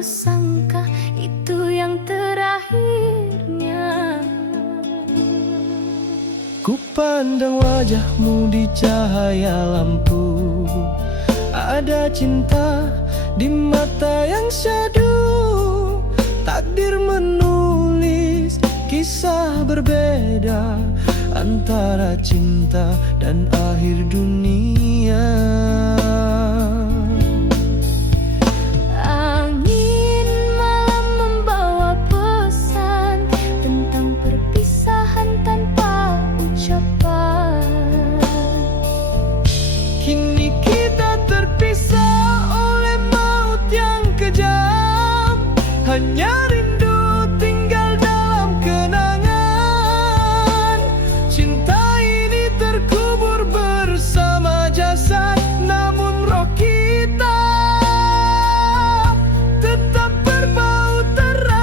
ku sangka itu yang terakhirnya. Ku pandang wajahmu di cahaya lampu, ada cinta di mata yang syahdu. Takdir menulis kisah berbeda antara cinta dan akhir dunia. Angin malam membawa pesan tentang perpisahan tanpa ucapan. Kini kita terpisah oleh maut yang kejam, hanya rindu tinggal dalam kenangan. Cinta ini terkubur bersama jasad, namun roh kita tetap berbau terang.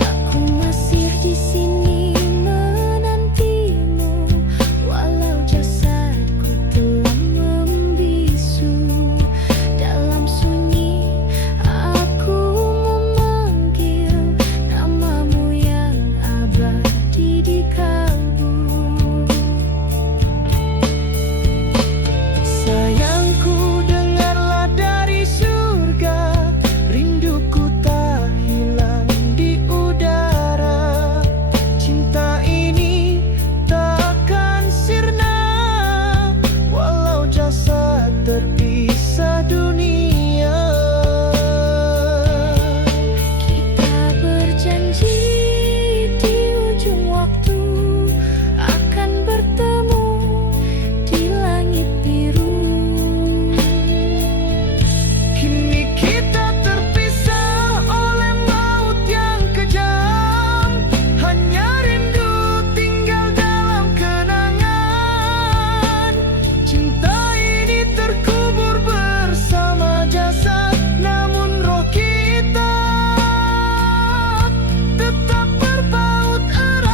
Aku masih di sini menantimu, walau jasadku telah membisu. Dalam sunyi aku memanggil namamu yang abadi di kalbu. Sayangku, dengarlah dari surga, rinduku tak hilang di udara. Cinta ini takkan sirna, walau jasad terpisah dunia. Kita berjanji di ujung waktu akan bertemu di langit biru. Kini kita terpisah oleh maut yang kejam, hanya rindu tinggal dalam kenangan. Cinta ini terkubur bersama jasad, namun roh kita tetap berbaut erat.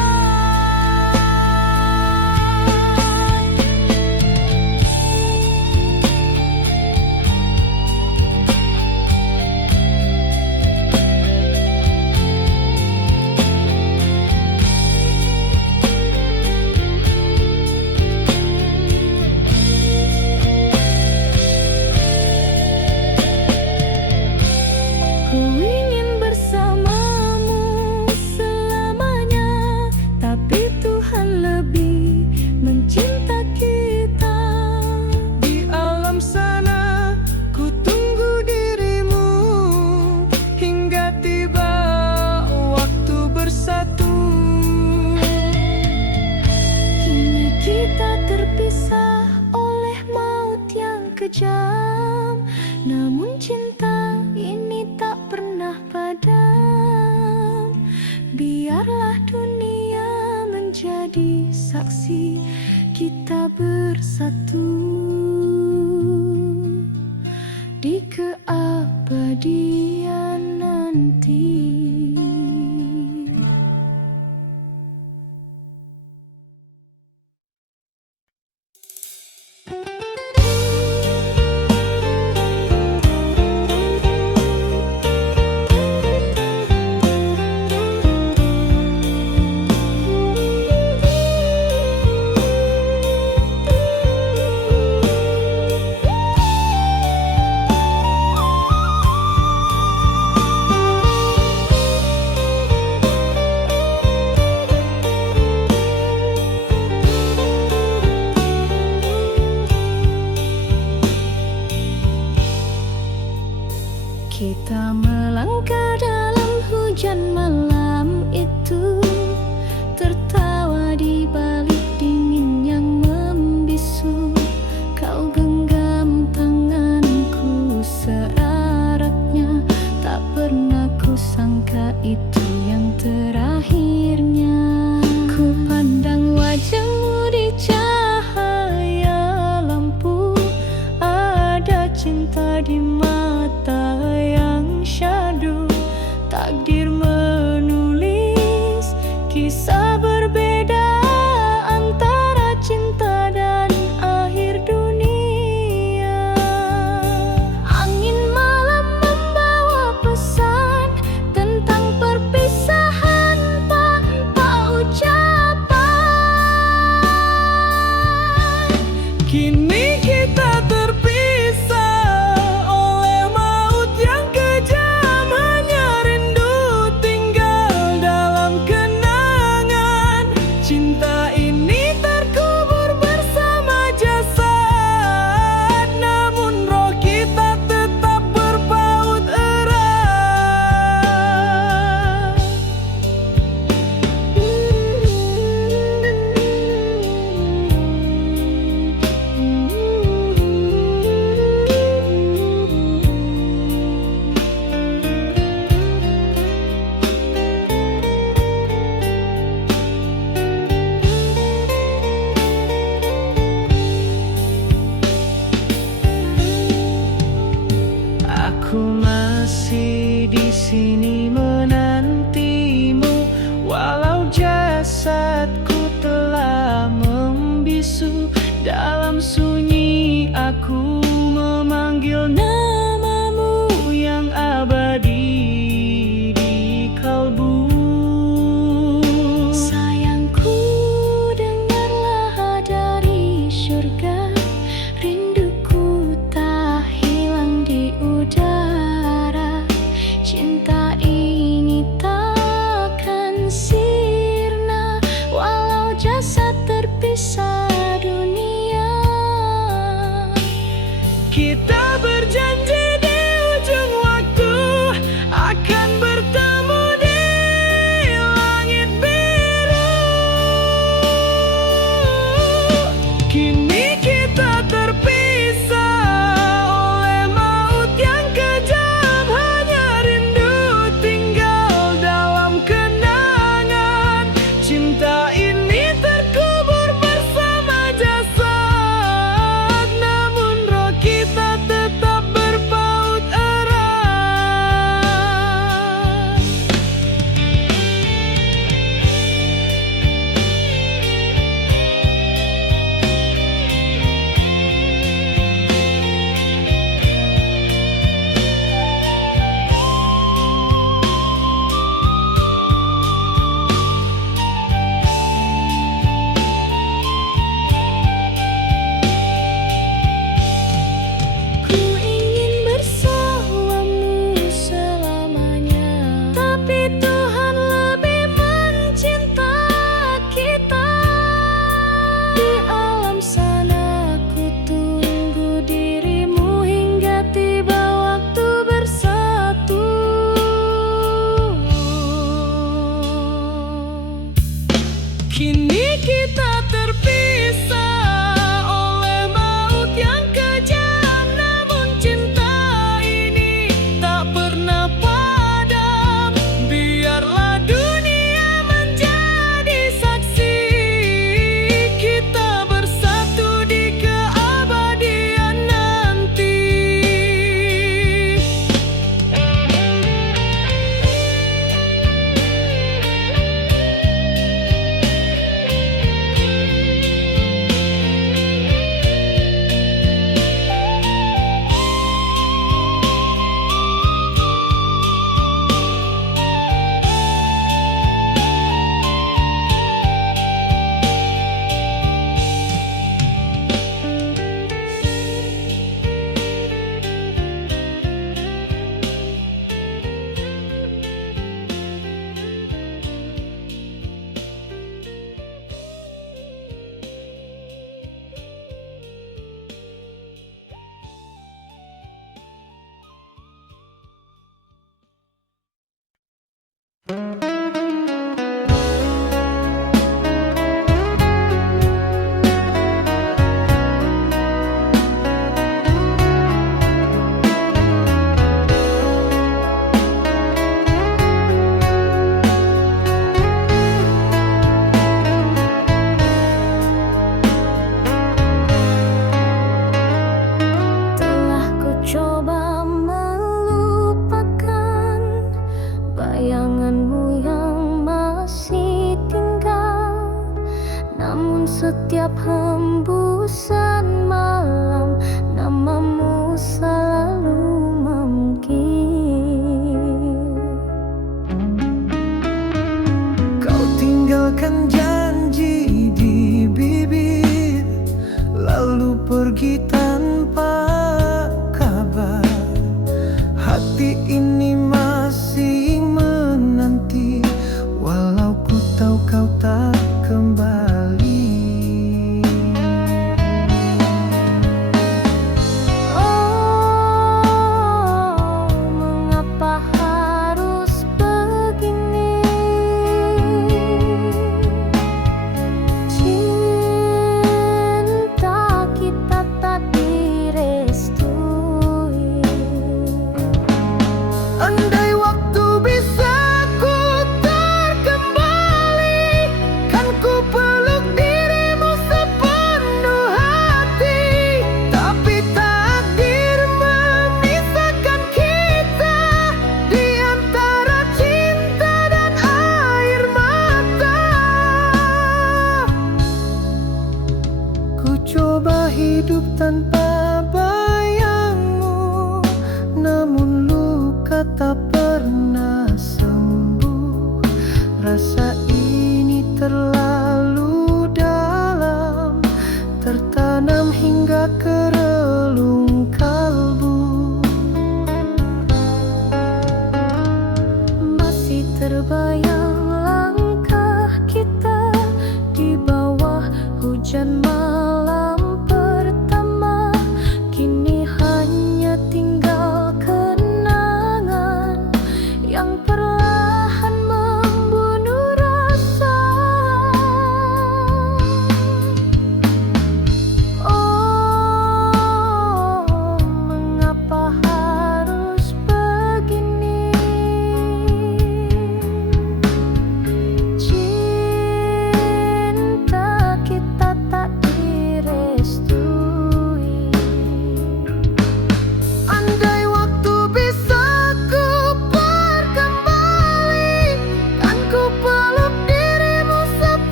Ku ingin bersamamu selamanya, tapi Tuhan lebih mencinta kita. Di alam sana ku tunggu dirimu hingga tiba waktu bersatu. Kini kita terpisah oleh maut yang kejam, namun cinta ini tak pernah padam. Biarlah dunia menjadi saksi kita bersatu di keabadian nanti. Kita melangkah dalam hujan malam itu, tertawa di balik dingin yang membisu. Kau genggam tanganku seeratnya, tak pernah ku sangka itu yang terakhirnya. Ku cinta di mata yang syahdu. Takdir menulis kisah berbeda antara cinta dan akhir dunia. Angin malam membawa pesan tentang perpisahan tanpa ucapan. Kini kita terpisah oleh maut yang kejam. Hanya rindu tinggal dalam kenangan. Cinta ini terkubur bersama jasad, namun roh kita tetap berpaut erat. Aku masih di sini menantimu, walau jasadku telah membisu. Dalam sunyi aku memanggil namamu yang abadi di kalbu. Sayangku, dengarlah dari surga, rinduku tak hilang di udara. Cinta ini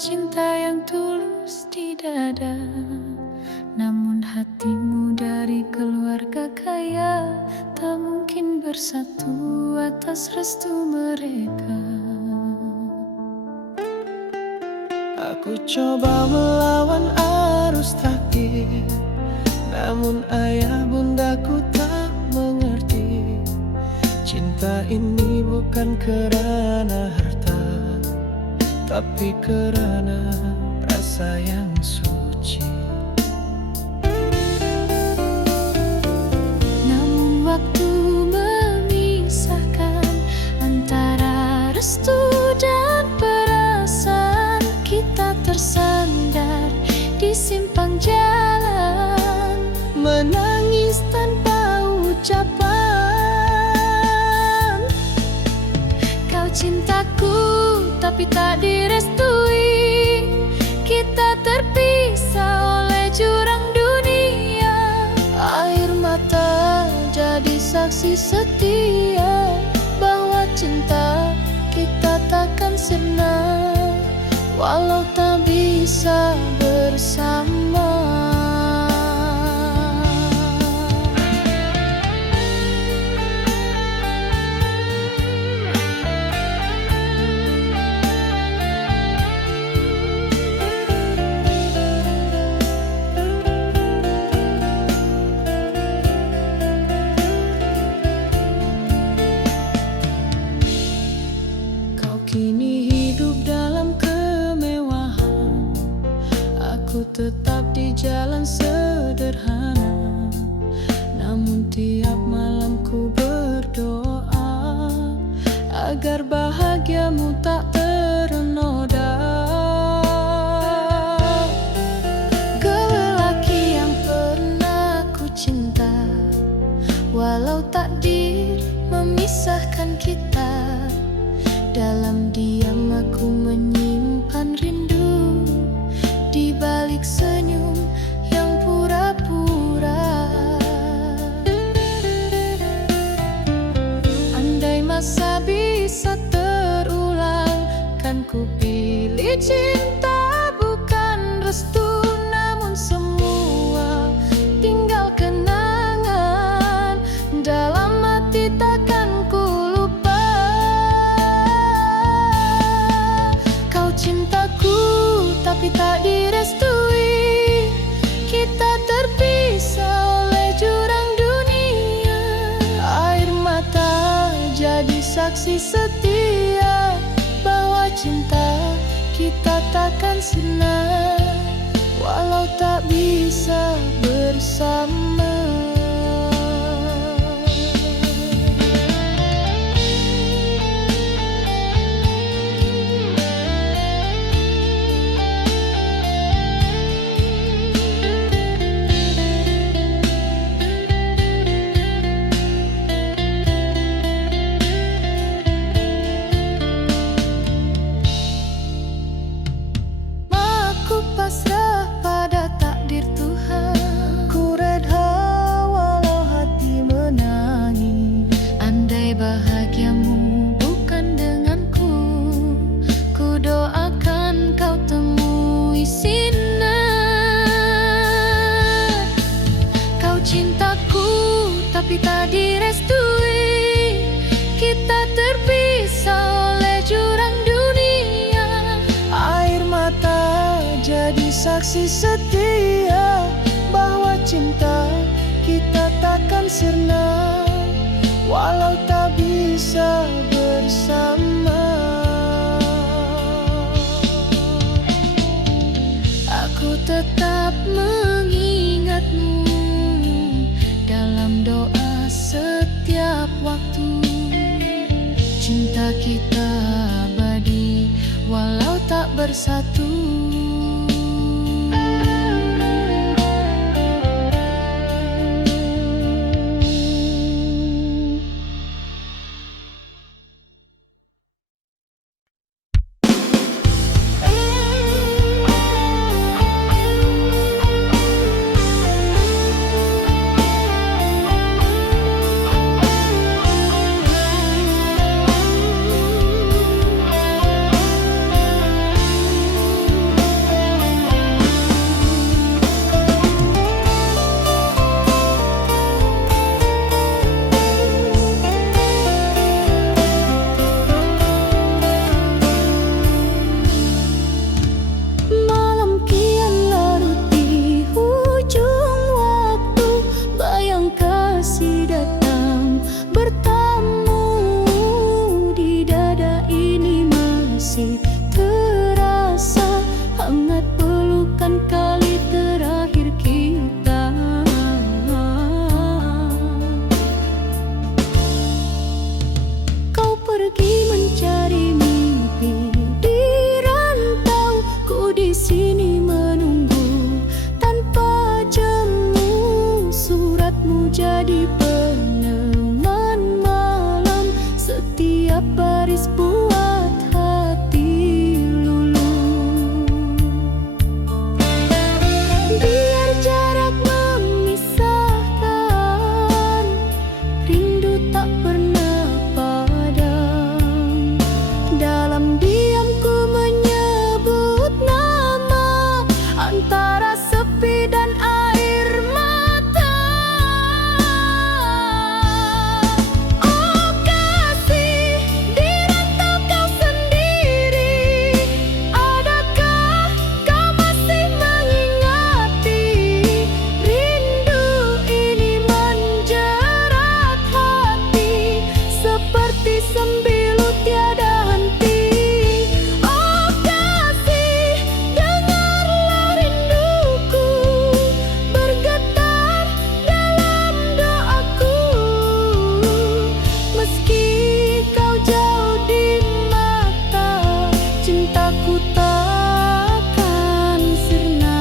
cinta yang tulus di dada. Namun hatimu dari keluarga kaya tak mungkin bersatu atas restu mereka. Aku coba melawan arus takdir, namun ayah bundaku tak mengerti. Cinta ini bukan kerana harta, tapi kerana rasa yang suci. Namun waktu memisahkan antara restu dan perasaan. Kita tersandar di simpang jalan, menangis tanpa ucapan. Kau cintaku tapi tak direstui. Kita terpisah oleh jurang dunia. Air mata jadi saksi setia bahwa cinta kita takkan sirna walau tak bisa bersama. Kini hidup dalam kemewahan, aku tetap di jalan sederhana. Namun tiap malam ku berdoa agar bahagiamu tak ternoda. Kau lelaki yang pernah ku cinta, walau takdir memisahkan kita. Dalam diam aku menyimpan rindu di balik senyum yang pura-pura. Andai masa bisa terulang, kan ku pilih cinta bukan restu. Namun semua tinggal kenangan dalam hati, takkan ku lupa. Cintaku tapi tak direstui. Kita terpisah oleh jurang dunia. Air mata jadi saksi setia bahwa cinta kita takkan sirna walau tak bisa bersama. Pasrah pada takdir Tuhan, ku redha walau hati menangis. Andai bahagiamu bukan denganku, ku doakan kau temui sinar. Kau cintaku tapi tak direstui. Kita terpisah oleh jurang dunia. Air mata jadi saksi setia bahwa cinta kita takkan sirna walau tak bisa bersama. Aku tetap mengingatmu dalam doa setiap waktu. Cinta kita abadi walau tak bersatu. takkan sirna.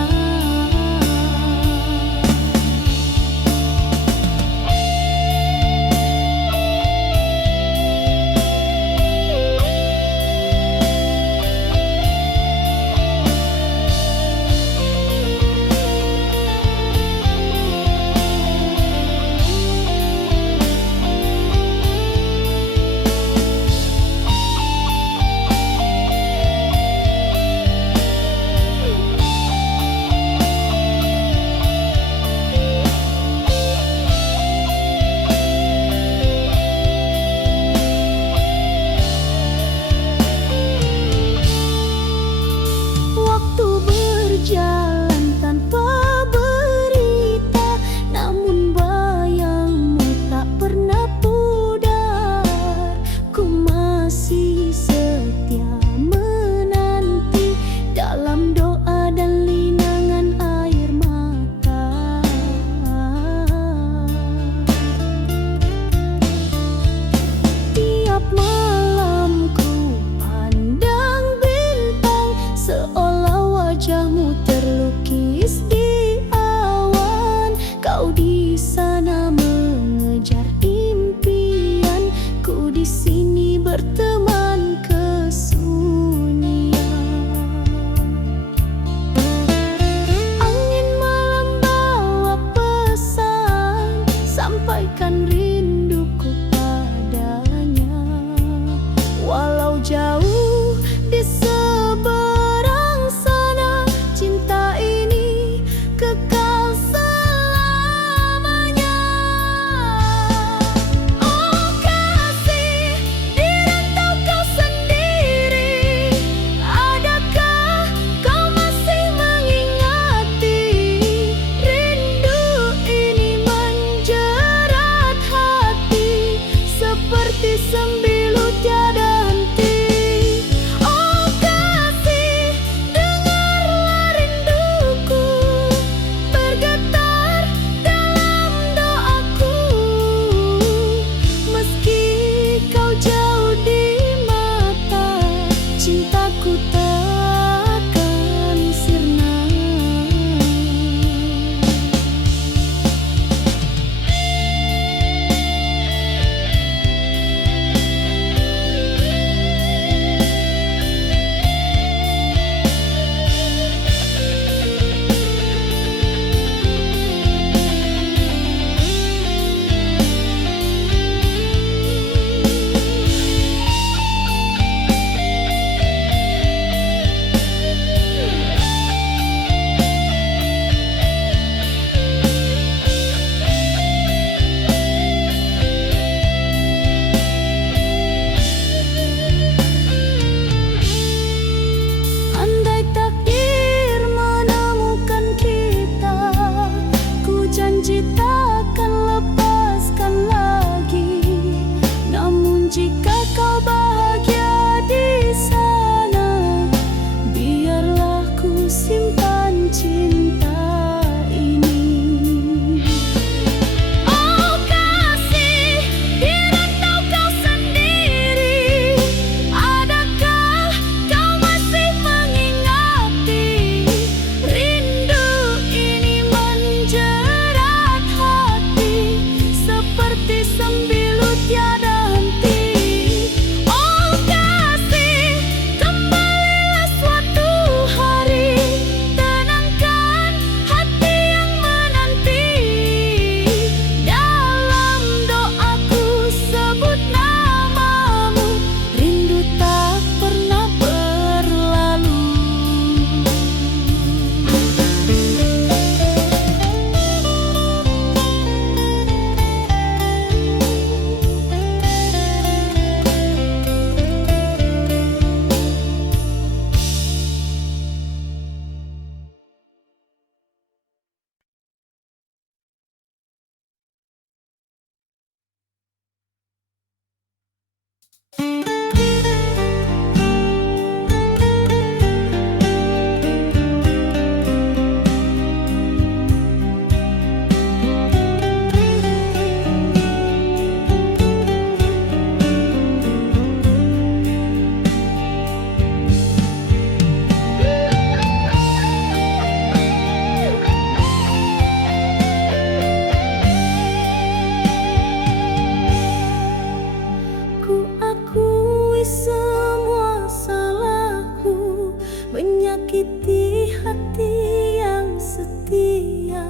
menyakiti hati yang setia.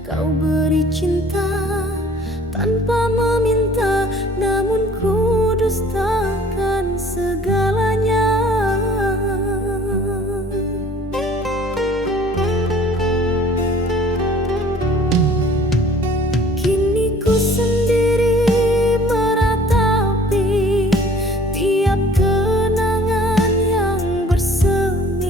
Kau beri cinta tanpa meminta, namun ku dustakan segalanya. Kini ku sendiri meratapi tiap kenangan yang bersemi.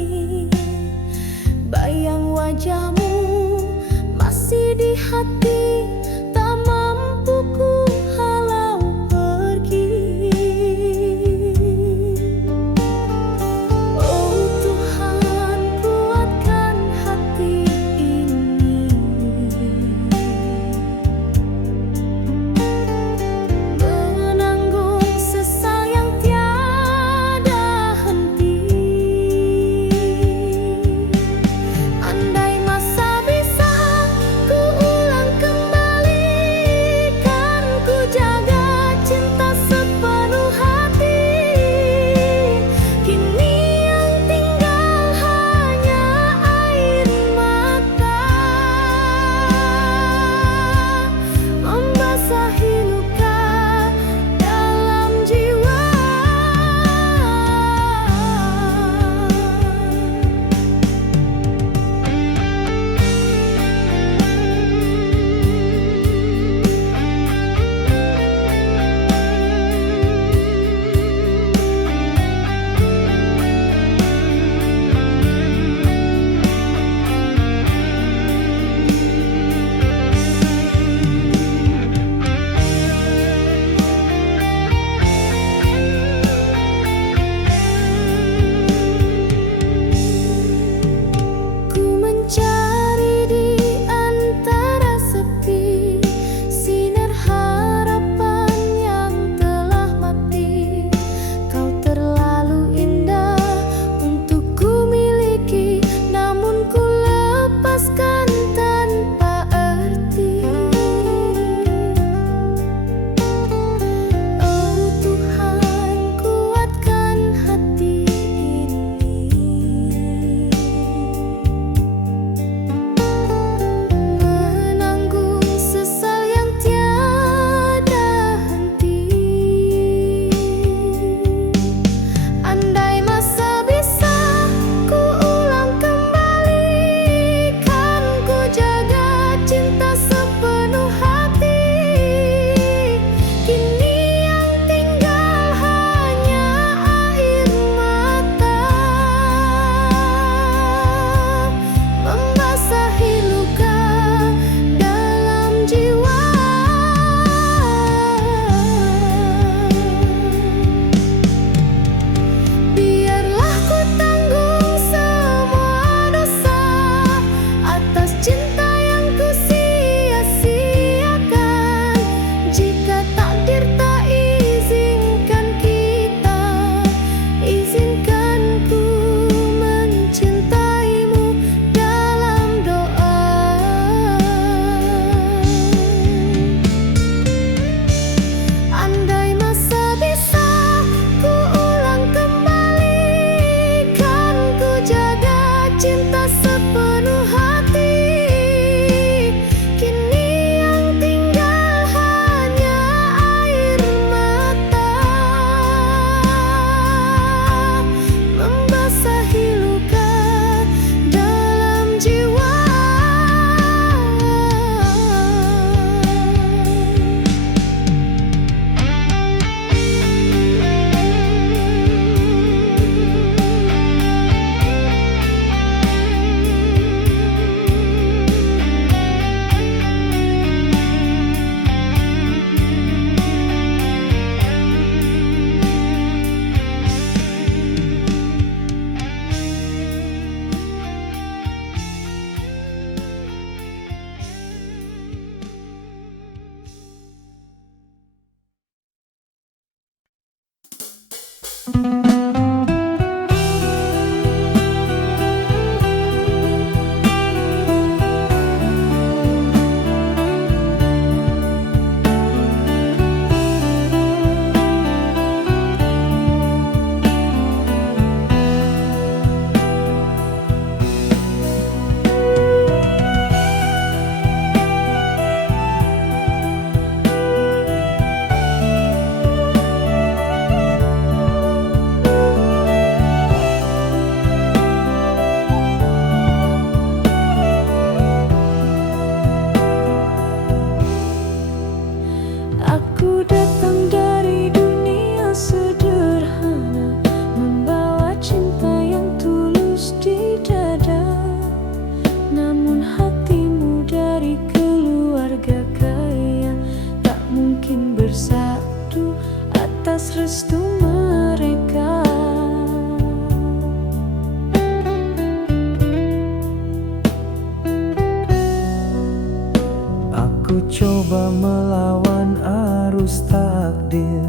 takdir,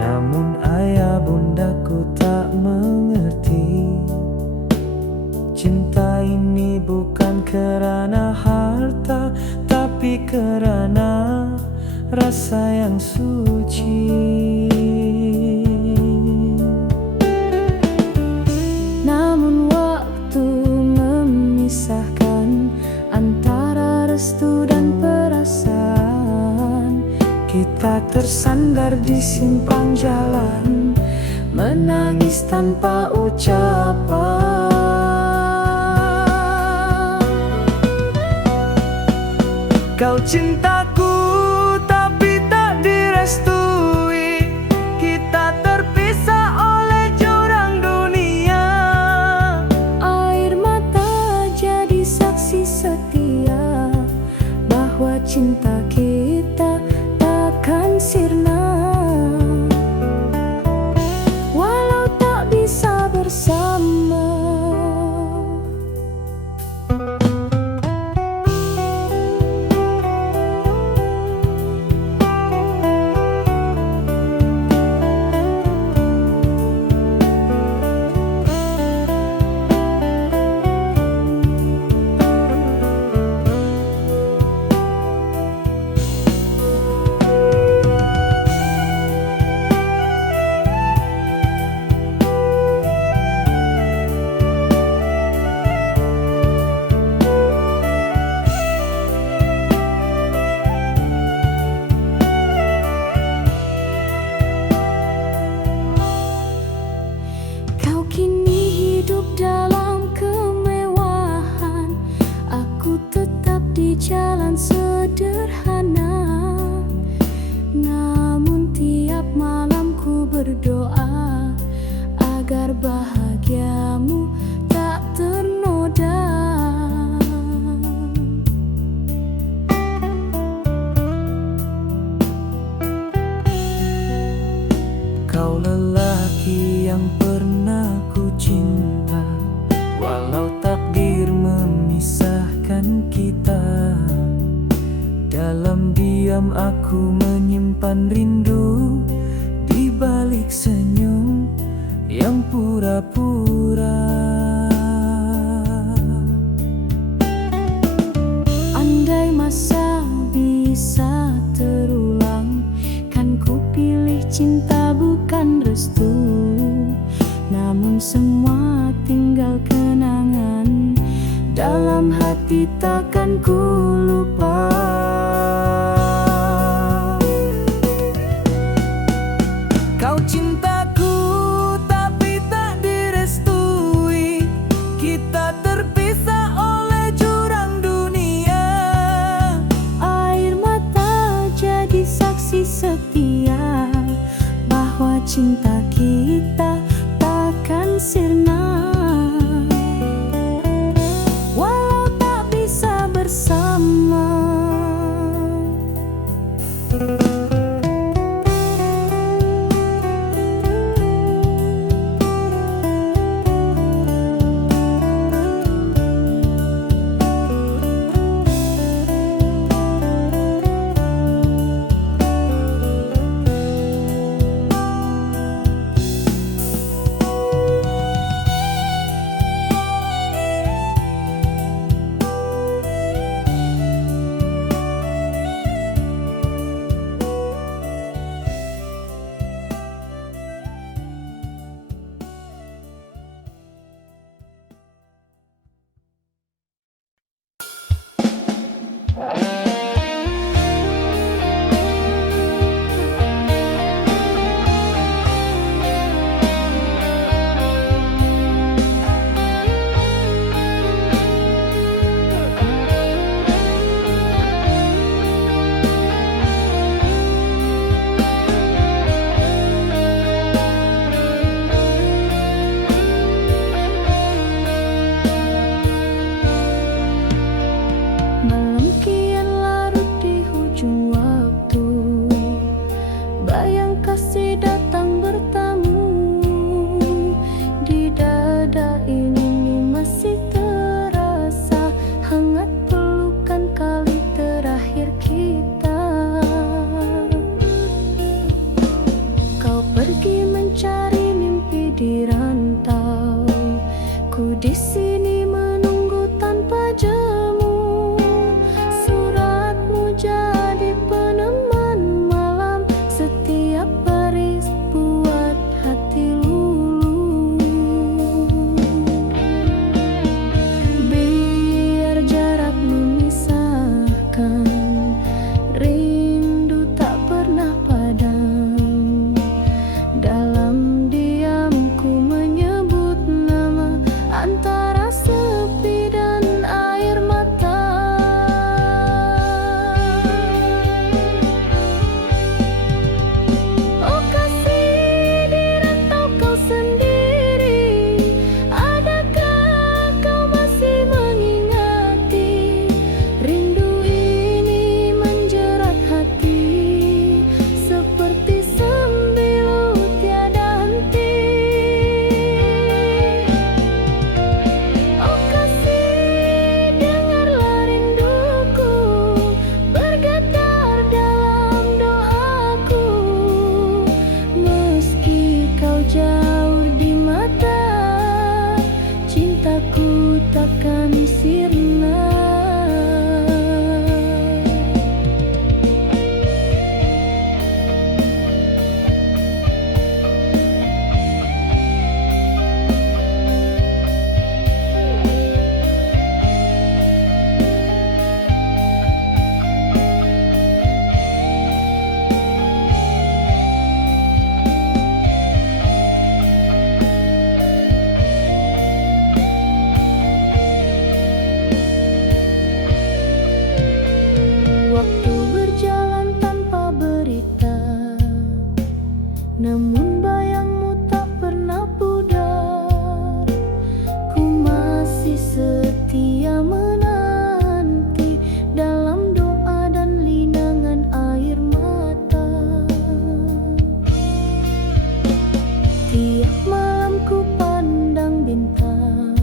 namun ayah bundaku tak mengerti. Cinta ini bukan kerana harta, tapi kerana rasa yang suci. Namun waktu memisahkan antara restu dan perasaan. Kita tersandar di simpang jalan, menangis tanpa ucapan. Kau cintaku tapi tak direstui, kita terpisah oleh jurang dunia. Air mata jadi saksi setia bahwa cinta kita takkan sirna, walau tak bisa bersama. Kau kini hidup dalam kemewahan, aku tetap di jalan sederhana. Namun tiap malam ku berdoa agar bahagiamu tak ternoda. Kau lelaki yang pernah ku cinta, walau takdir memisahkan kita. Dalam diam aku menyimpan rindu, di balik senyum yang pura-pura. Andai masa bisa terulang, kan ku pilih cinta bukan restu. Namun semua tinggal kenangan, dalam hati takkan ku lupa. Kau cintaku tapi tak direstui, kita terpisah oleh jurang dunia. Air mata jadi saksi setia bahwa cinta kita takkan sirna, walau tak bisa bersama. Ku di sini menunggu tanpa jemu. Suratmu jadi peneman malam. Setiap baris buat hati luluh. Biar jarak memisahkan, rindu tak pernah padam. Dalam diamku menyebut nama, antara sepi dan air mata. Oh kasih, di rantau kau sendiri, adakah kau masih mengingati? Rindu ini menjerat hati, seperti sembilu tiada henti. Oh kasih, dengarlah rinduku bergetar dalam doaku. Meski kau jauh di mata, cintaku takkan sirna. Waktu berjalan tanpa berita, namun bayangmu tak pernah pudar. Ku masih setia menanti dalam doa dan linangan air mata. Tiap malam ku pandang bintang,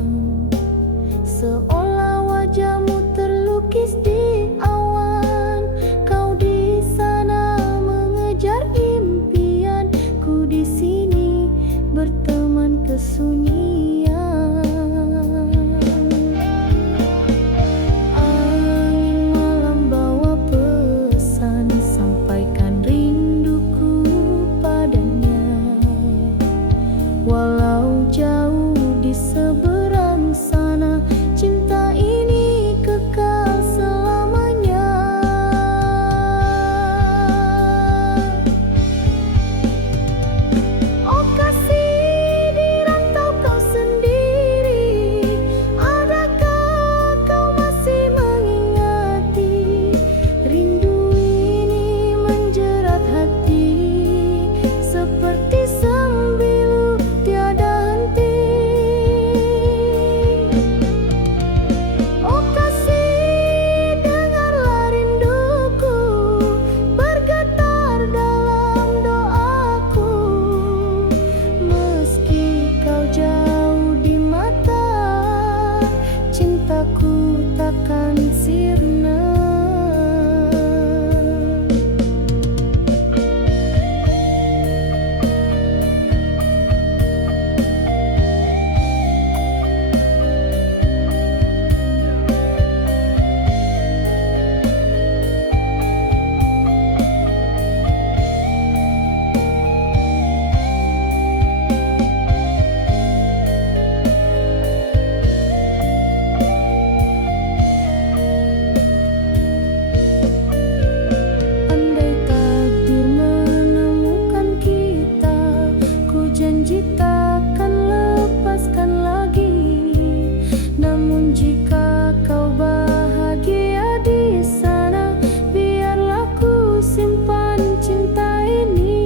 seolah wajahmu terlukis di awan. Kau di sana mengejar impian, ku di sini berteman kesunyian. Angin malam bawa pesan, sampaikan rinduku padanya. Walau jauh di seberang sana, cinta ini kekal selamanya. Oh kasih, di rantau kau sendiri, adakah kau masih mengingati? Rindu ini menjerat hati, seperti sembilu tiada henti. Oh kasih, dengarlah rinduku bergetar dalam doaku. Meski kau jauh di mata, cintaku takkan sirna. Andai takdir menemukan kita, ku janji takkan lepaskan lagi. Namun jika kau bahagia di sana, biarlah ku simpan cinta ini.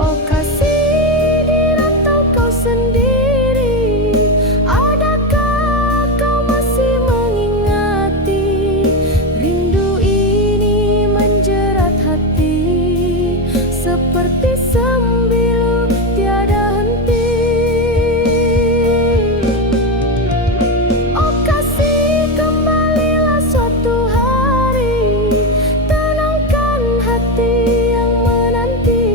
Oh kasih, di rantau kau sendiri, adakah kau masih mengingati? Rindu ini menjerat hati, seperti sembilu tiada henti. Oh kasih, kembalilah suatu hari, tenangkan hati yang menanti.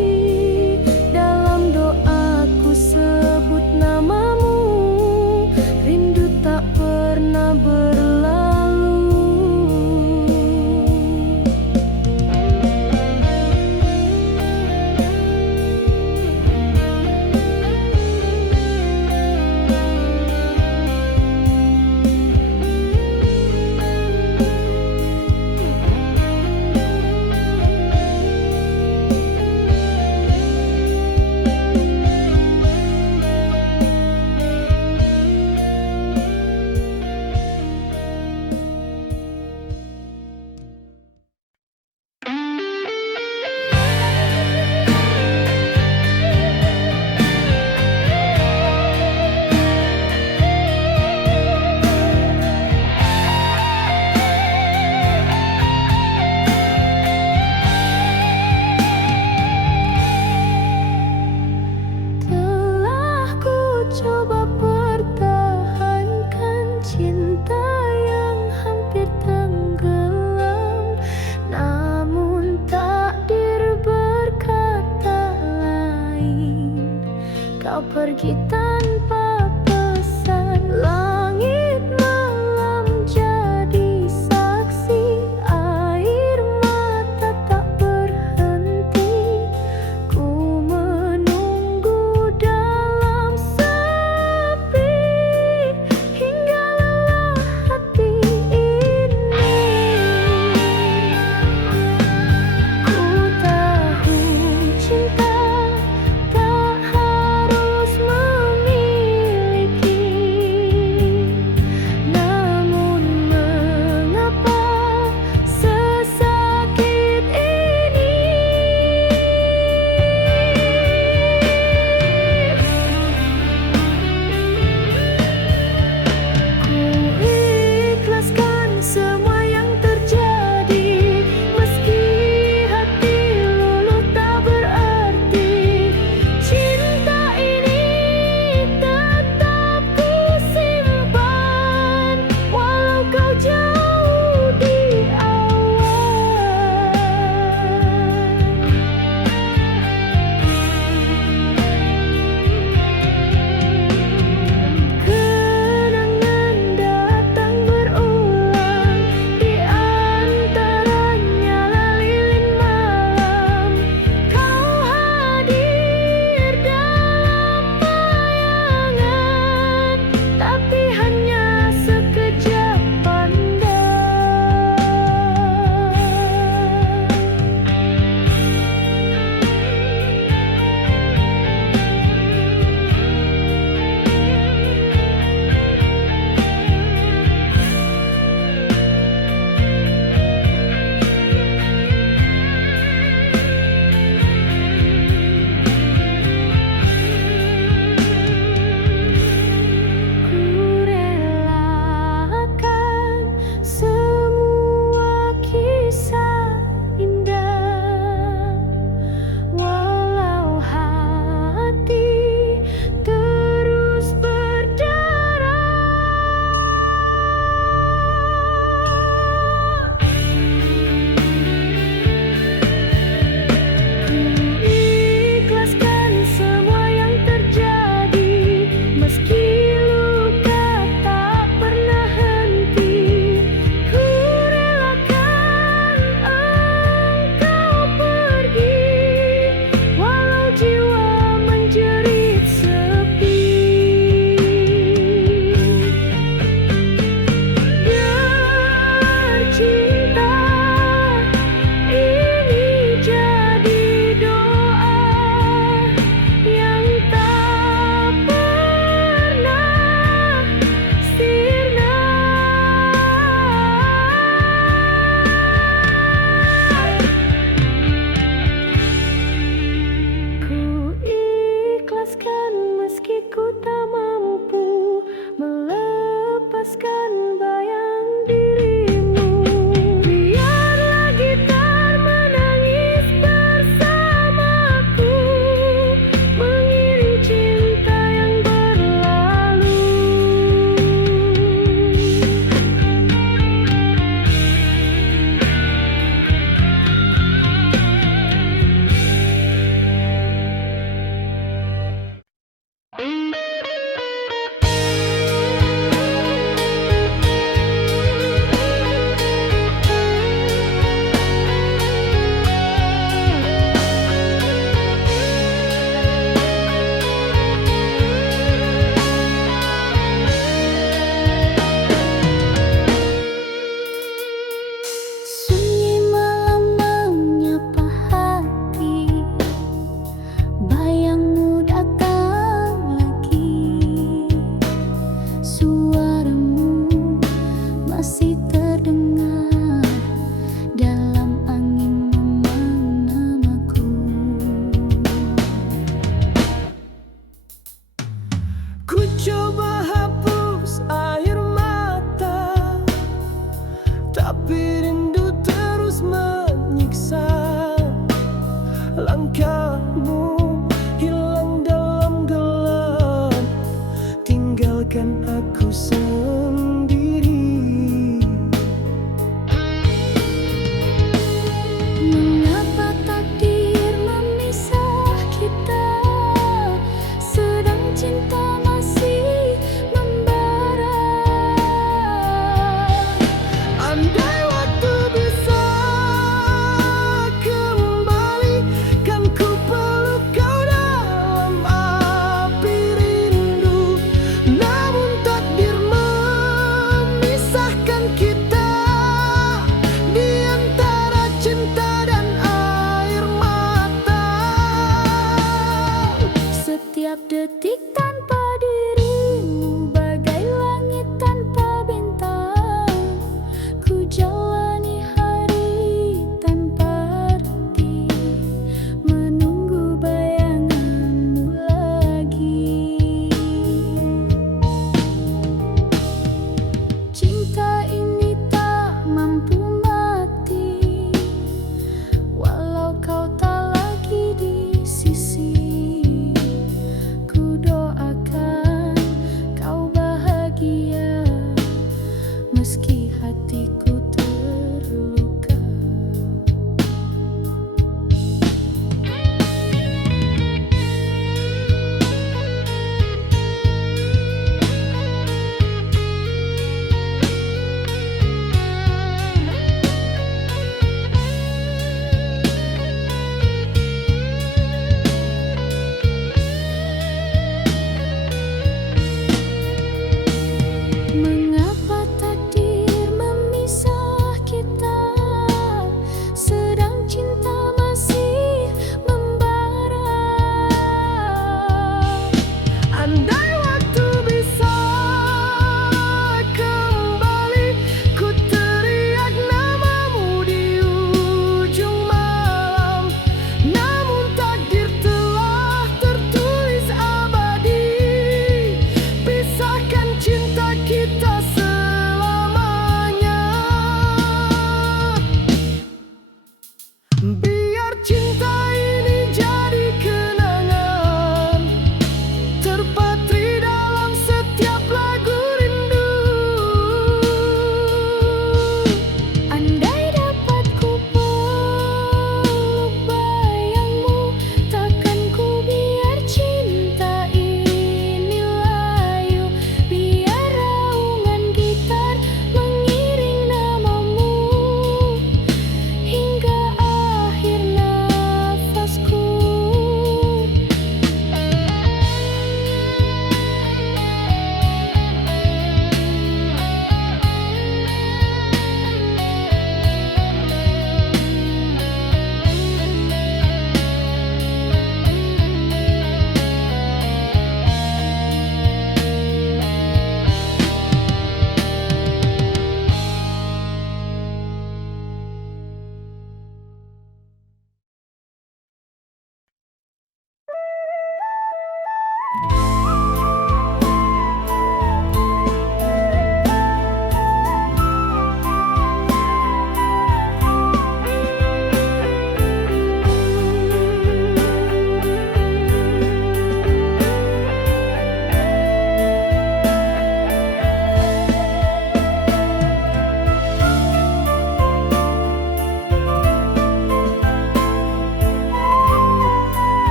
kau pergi tanpa pesan. Langit malam jadi saksi, air mata tak berhenti. Ku menunggu dalam sepi hingga lelah hati ini. Ku tahu cinta tak harus memiliki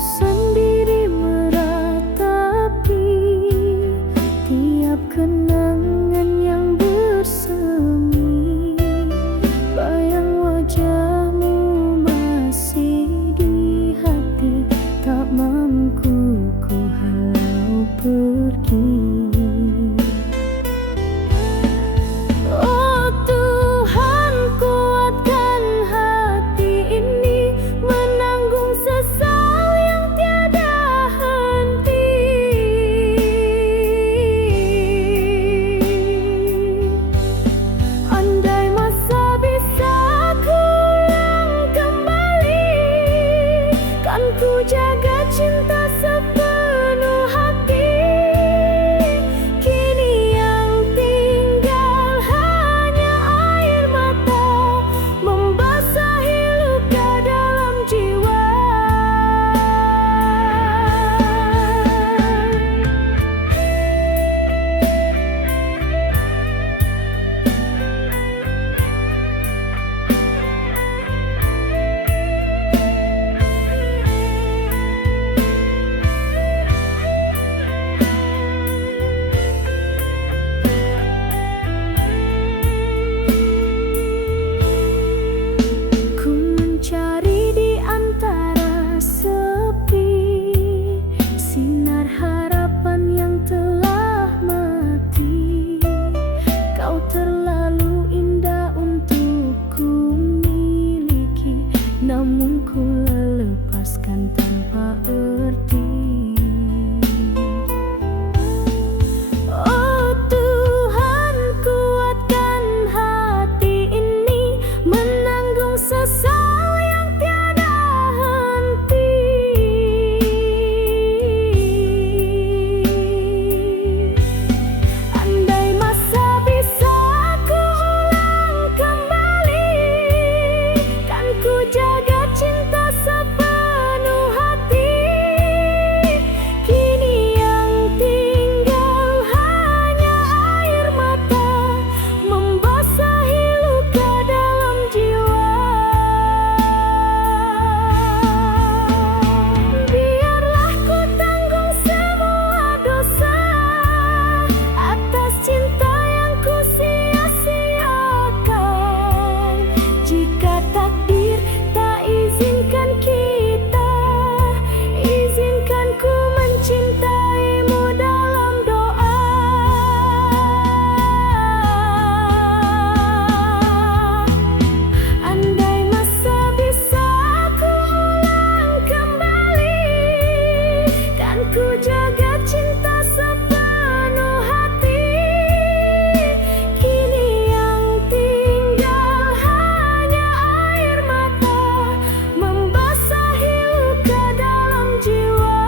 sendiri meratapi tiap kenangan yang bersemi. Bayang wajahmu masih di hati, tak mampu ku halau pergi. Oh Tuhan, kuatkan hati ini menanggung sesal yang tiada henti. Andai masa bisa kuulang kembali, kan ku jaga cinta sepenuh hati. Kini yang tinggal hanya air mata membasahi luka dalam jiwa. Ku mencari di antara sepi sinar harapan yang telah mati. Kau terlalu indah untuk ku miliki, namun ku lepaskan tanpa erti. Oh Tuhan, kuatkan hati ini menanggung sesal yang tiada henti. Andai masa bisa kuulang kembali, kan ku jaga cinta sepenuh hati. Kini yang tinggal hanya air mata membasahi luka dalam jiwa. Biarlah ku tanggung semua dosa atas cinta yang ku sia-siakan. Jika takdir tak izinkan kita, izinkan ku mencintaimu dalam doa. Andai masa bisa kuulang kembali, kan ku jaga cinta sepenuh hati. Kini yang tinggal hanya air mata membasahi luka dalam jiwa.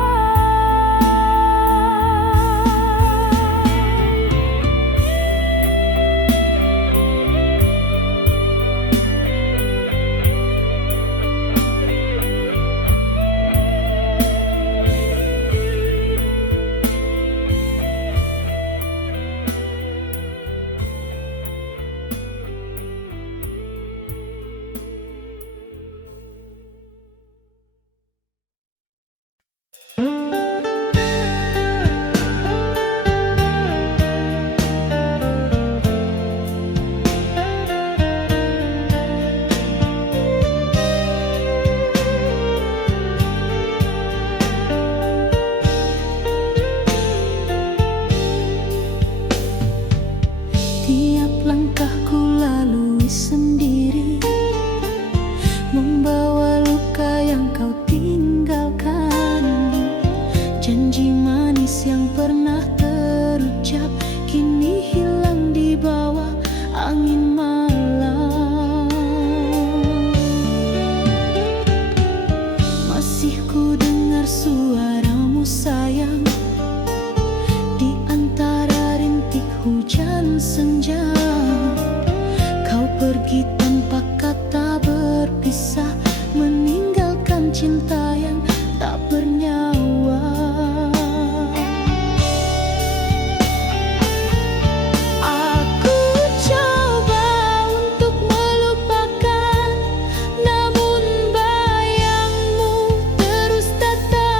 Tiap langkahku lalui sendiri, membawa luka yang kau tinggalkan. Janji manis yang pernah terucap kini hilang di bawah angin malam. Masih ku dengar suaramu sayang di antara rintik hujan senja. Kau pergi tanpa kata berpisah, meninggalkan cinta yang tak bernyawa. Aku coba untuk melupakan, namun bayangmu terus datang.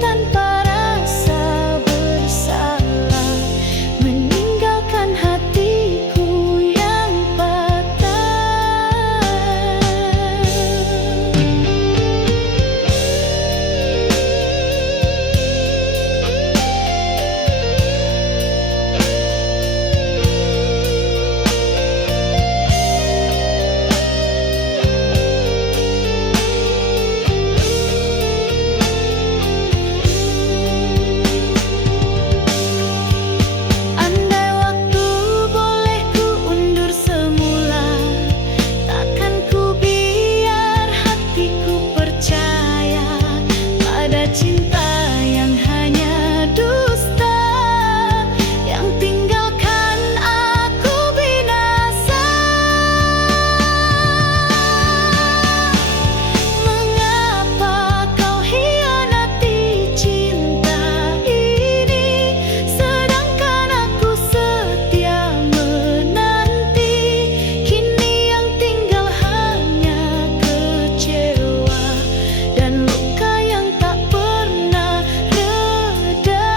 tanpa rasa bersalah, meninggalkan hatiku yang patah. Andai waktu boleh ku undur semula, takkan ku biar hatiku percaya pada cinta yang hanya dusta, yang tinggalkan aku binasa. Mengapa kau hianati cinta ini, sedangkan aku setia menanti. Kini yang tinggal hanya kecewa dan luka yang tak pernah reda.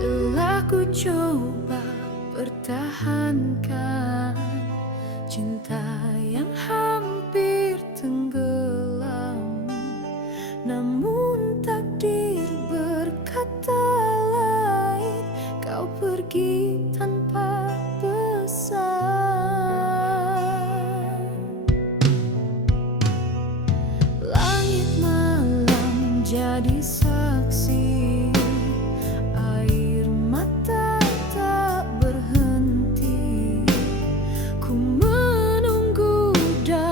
Telah ku coba pertahankan cinta yang hampir tenggelam, namun takdir berkata lain. Kau pergi tanpa pesan. Langit malam jadi saksi, air mata tak berhenti. Ku menunggu dan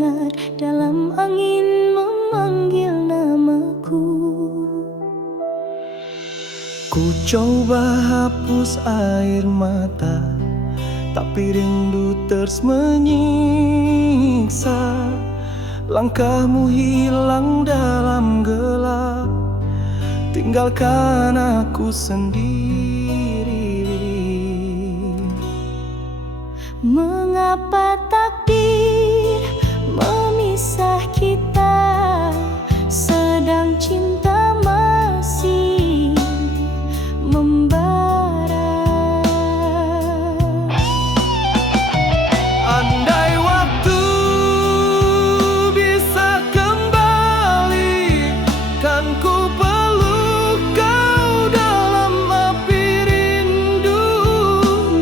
dengar dalam angin memanggil namaku. Ku coba hapus air mata, tapi rindu terus menyiksa. Langkahmu hilang dalam gelap, tinggalkan aku sendiri. Mengapa takdir memisah kita, sedang cinta masih membara. Andai waktu bisa kembali, kan ku peluk kau dalam api rindu.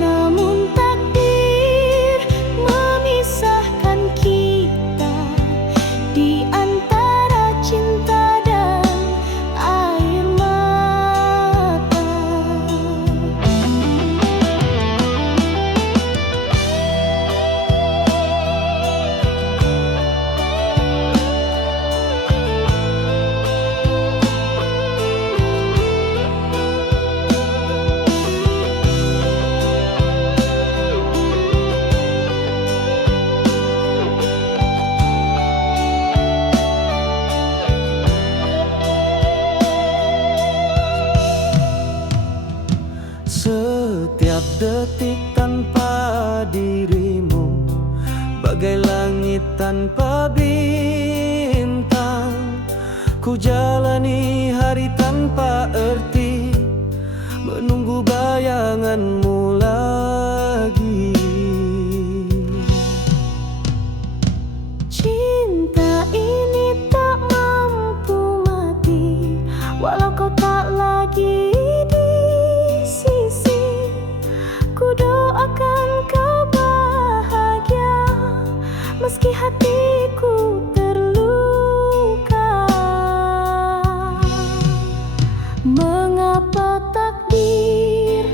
Namun takdir memisahkan kita di antara cinta dan air mata. Setiap detik tanpa dirimu, bagai langit tanpa bintang. Ku jalani hari tanpa arti, menunggu bayanganmu lagi. Cinta ini tak mampu mati, walau kau tak lagi di sisi. Ku doakan kau bahagia, meski hatiku terluka. Mengapa takdir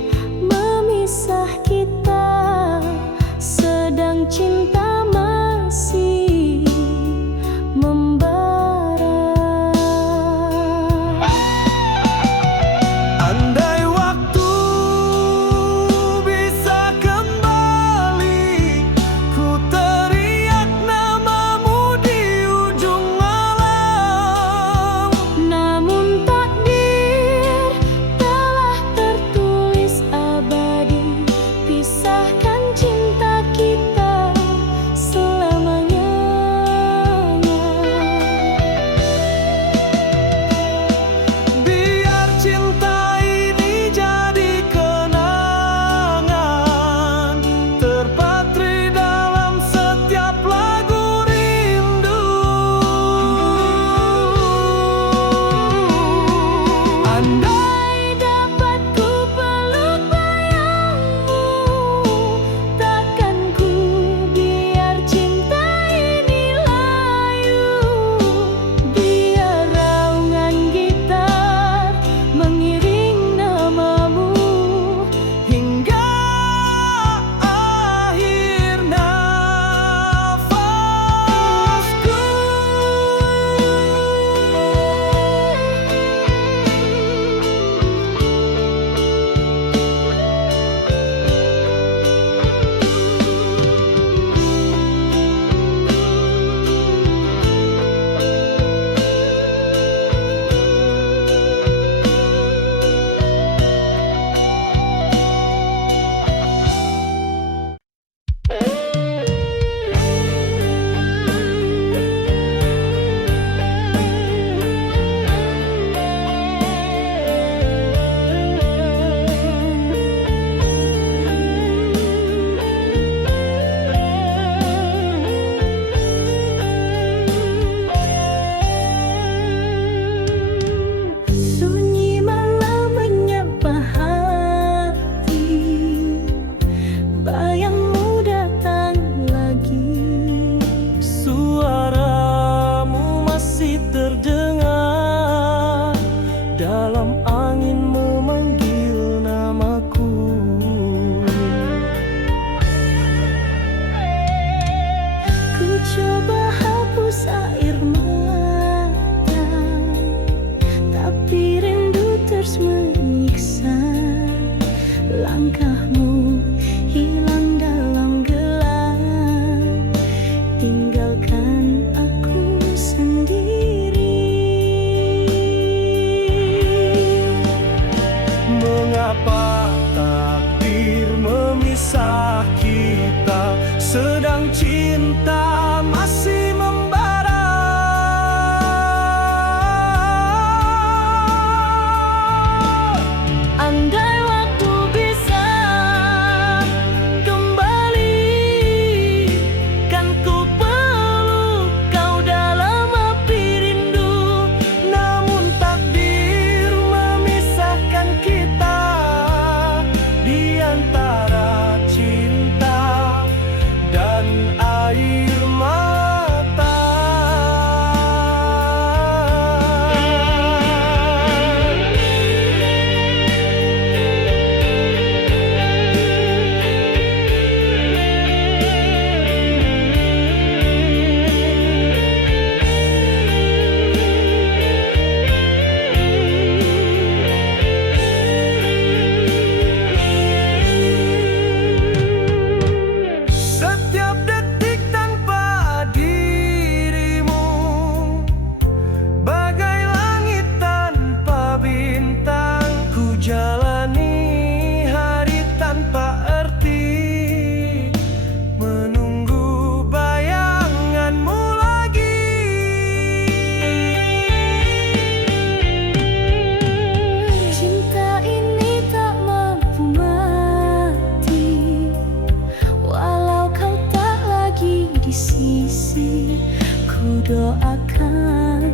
Ku doakan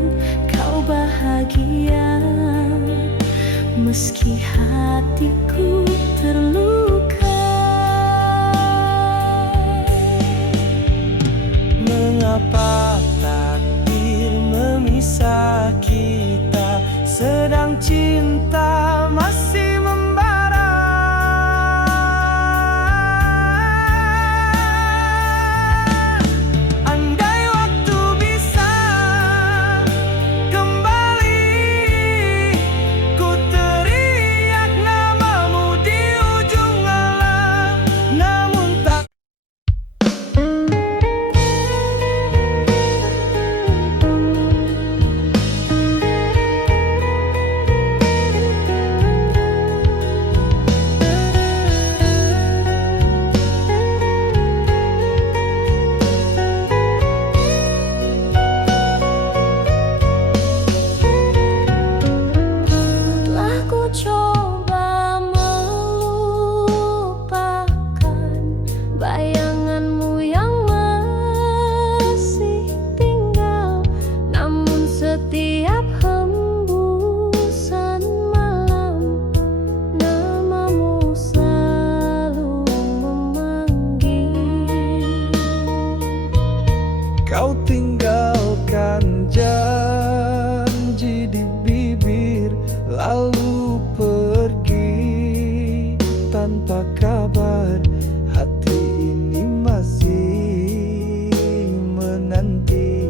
kau bahagia, meski hatiku terluka. Mengapa takdir memisah kita, sedang cinta masih membara? Andai waktu bisa kembali, ku teriak namamu di ujung alam. Namun tak Telah ku coba melupakan bayanganmu yang masih tinggal, namun setiap hembusan malam namamu selalu memanggil. kau tinggalkan janji di bibir, lalu pergi tanpa kabar. Hati ini masih menanti,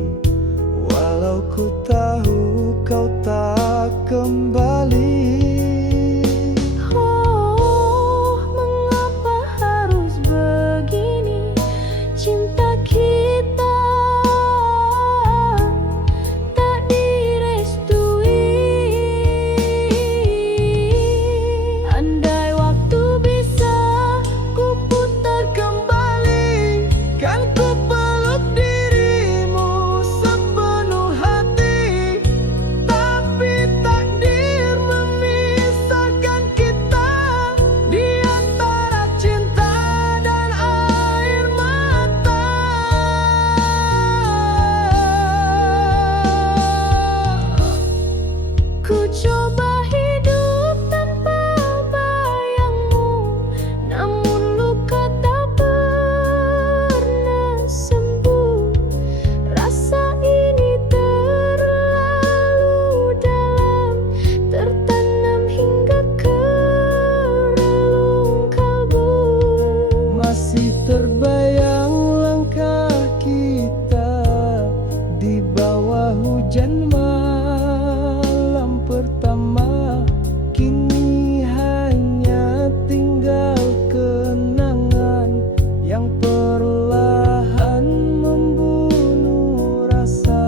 walau ku tahu kau tak kembali. Oh, mengapa harus begini? Cinta kita tak direstui. Andai waktu bisa ku putar kembali, Kan ku peluk dirimu sepenuh hati, tapi takdir memisahkan kita di antara cinta dan air mata. ku coba hidup tanpa bayangmu, namun luka tak pernah sembuh. Rasa ini terlalu dalam, tertanam hingga ke relung kalbu. Masih terbayang langkah kita di bawah hujan malam pertama. Kini hanya tinggal kenangan yang perlahan membunuh rasa.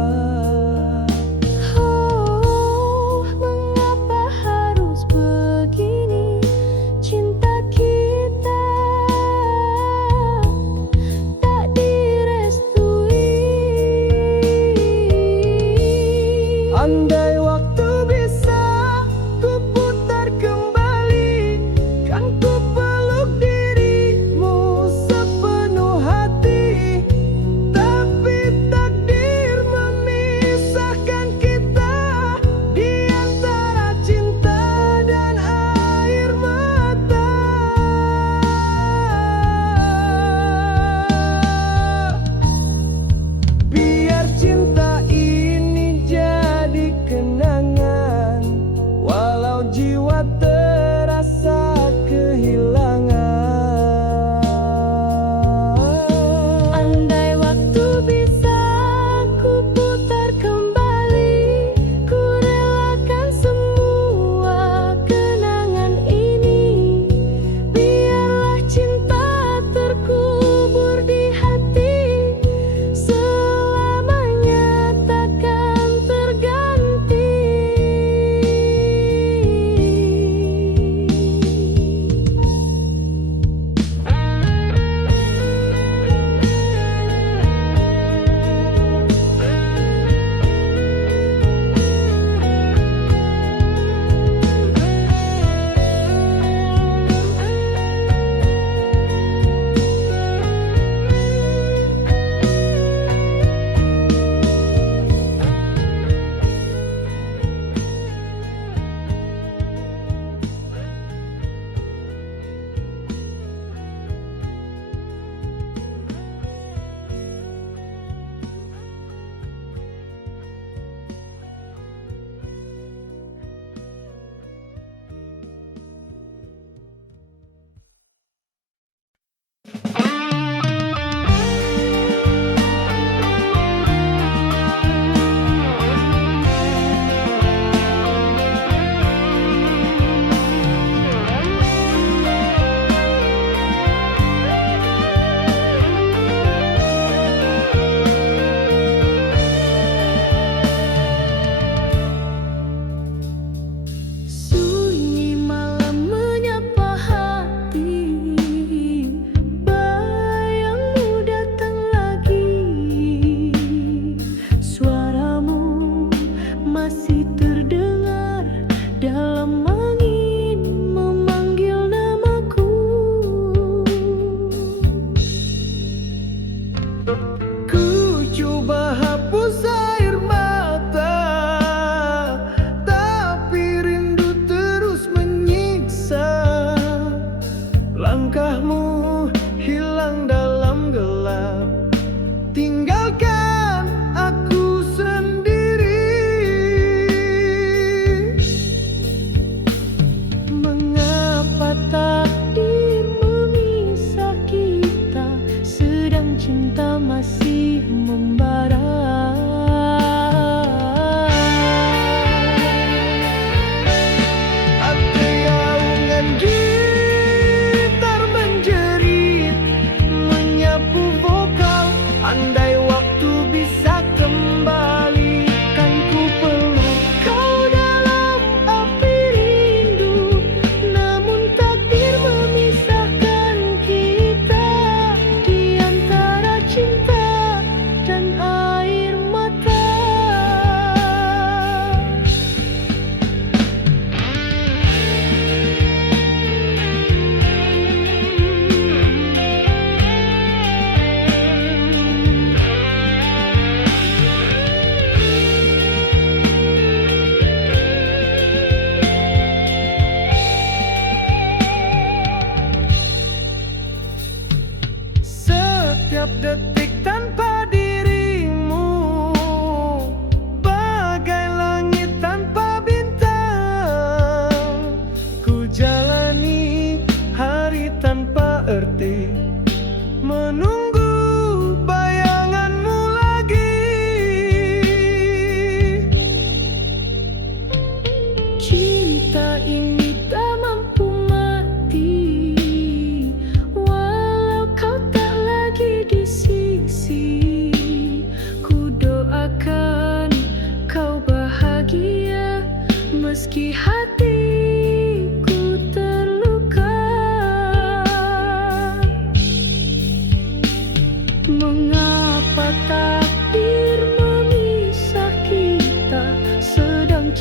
Oh, mengapa harus begini? Cinta kita tak direstui.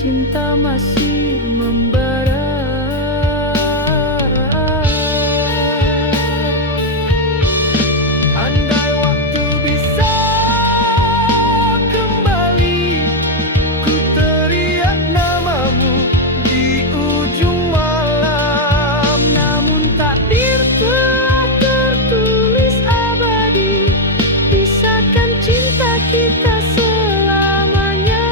cinta masih membara. Andai waktu bisa kembali, ku teriak namamu di ujung malam. Namun takdir telah tertulis abadi, pisahkan cinta kita selamanya.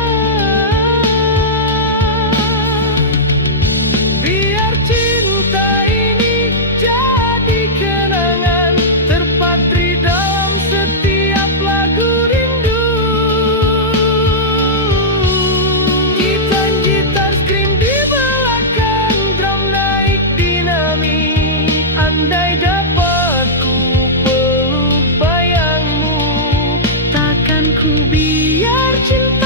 Biar cinta ini jadi kenangan, terpatri dalam setiap lagu rindu. Gitar scream di belakang, drum naik dinamik. Andai dapat ku peluk bayangmu, Takkan ku biar cinta